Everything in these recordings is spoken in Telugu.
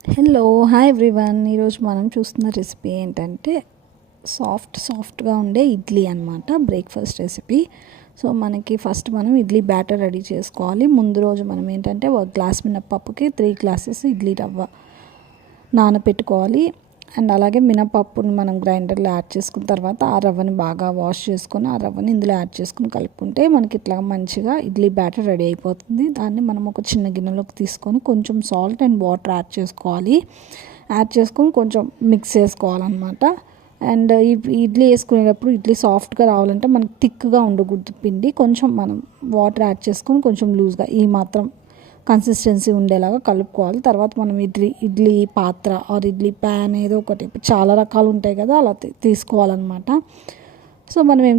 Hello hi everyone. ఈరోజు మనం చూస్తున్న రెసిపీ ఏంటంటే సాఫ్ట్గా ఉండే ఇడ్లీ అనమాట. Breakfast recipe. సో మనకి ఫస్ట్ మనం ఇడ్లీ బ్యాటర్ రెడీ చేసుకోవాలి. ముందు రోజు మనం ఏంటంటే ఒక గ్లాస్ మినపప్పుకి 3 గ్లాసెస్ ఇడ్లీ రవ్వ నానబెట్టుకోవాలి. అండ్ అలాగే మినపప్పుని మనం గ్రైండర్లో యాడ్ చేసుకున్న తర్వాత ఆ రవ్వని బాగా వాష్ చేసుకొని ఆ రవ్వని ఇందులో యాడ్ చేసుకుని కలుపుకుంటే మనకి ఇట్లా మంచిగా ఇడ్లీ బ్యాటర్ రెడీ అయిపోతుంది. దాన్ని మనం ఒక చిన్న గిన్నెలోకి తీసుకొని కొంచెం సాల్ట్ అండ్ వాటర్ యాడ్ చేసుకోవాలి. యాడ్ చేసుకొని కొంచెం మిక్స్ చేసుకోవాలన్నమాట. అండ్ ఈ ఇడ్లీ వేసుకునేటప్పుడు ఇడ్లీ సాఫ్ట్గా రావాలంటే మనకి థిక్గా ఉండకూడదు పిండి. కొంచెం మనం వాటర్ యాడ్ చేసుకొని కొంచెం లూజ్గా ఈ మాత్రం కన్సిస్టెన్సీ ఉండేలాగా కలుపుకోవాలి. తర్వాత మనం ఇడ్లీ పాత్ర ఆర్ ఇడ్లీ ప్యాన్ ఏదో ఒకటి చాలా రకాలు ఉంటాయి కదా, అలా తీసుకోవాలన్నమాట. సో మనం ఏం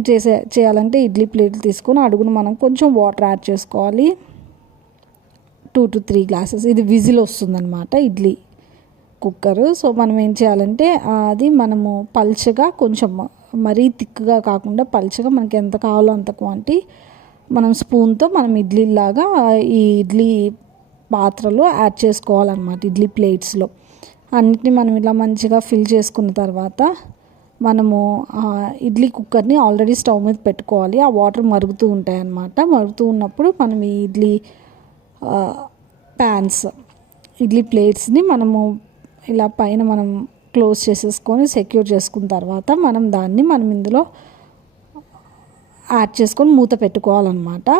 చేయాలంటే ఇడ్లీ ప్లేట్లు తీసుకొని అడుగును మనం కొంచెం వాటర్ యాడ్ చేసుకోవాలి. 2 to 3 గ్లాసెస్. ఇది విజిల్ వస్తుందన్నమాట ఇడ్లీ కుక్కర్. సో మనం ఏం చేయాలంటే అది మనము పల్చగా కొంచెం మరీ థిక్గా కాకుండా పల్చగా మనకి ఎంత కావాలో అంత క్వాంటిటీ మనం స్పూన్తో మనం ఇడ్లీలాగా ఈ ఇడ్లీ పాత్రలో యాడ్ చేసుకోవాలన్నమాట. ఇడ్లీ ప్లేట్స్లో అన్నిటిని మనం ఇలా మంచిగా ఫిల్ చేసుకున్న తర్వాత మనము ఇడ్లీ కుక్కర్ని ఆల్రెడీ స్టవ్ మీద పెట్టుకోవాలి. ఆ వాటర్ మరుగుతూ ఉంటాయి అన్నమాట. మరుగుతూ ఉన్నప్పుడు మనం ఈ ఇడ్లీ ఇడ్లీ ప్లేట్స్ని మనము ఇలా పైన మనం క్లోజ్ చేసేసుకొని సెక్యూర్ చేసుకున్న తర్వాత మనం ఇందులో యాడ్ చేసుకొని మూత పెట్టుకోవాలన్నమాట.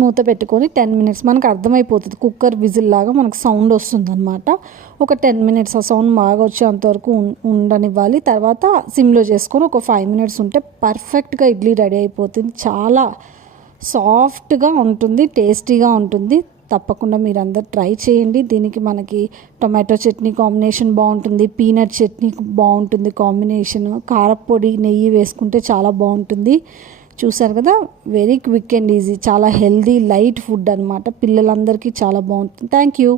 మూత పెట్టుకొని 10 minutes మనకు అర్థమైపోతుంది. కుక్కర్ విజిల్ లాగా మనకు సౌండ్ వస్తుంది అనమాట. ఒక 10 minutes ఆ సౌండ్ బాగా వచ్చేంతవరకు ఉండనివ్వాలి. తర్వాత సిమ్లో చేసుకొని ఒక 5 minutes ఉంటే పర్ఫెక్ట్గా ఇడ్లీ రెడీ అయిపోతుంది. చాలా సాఫ్ట్గా ఉంటుంది, టేస్టీగా ఉంటుంది. తప్పకుండా మీరు అందరు ట్రై చేయండి. దీనికి మనకి టొమాటో చట్నీ కాంబినేషన్ బాగుంటుంది, పీనట్ చట్నీ బాగుంటుంది కాంబినేషన్, కారపొడి నెయ్యి వేసుకుంటే చాలా బాగుంటుంది. చూసారు కదా, వెరీ క్విక్ అండ్ ఈజీ, చాలా హెల్దీ లైట్ ఫుడ్ అనమాట. పిల్లలందరికీ చాలా బాగుంటుంది. Thank you.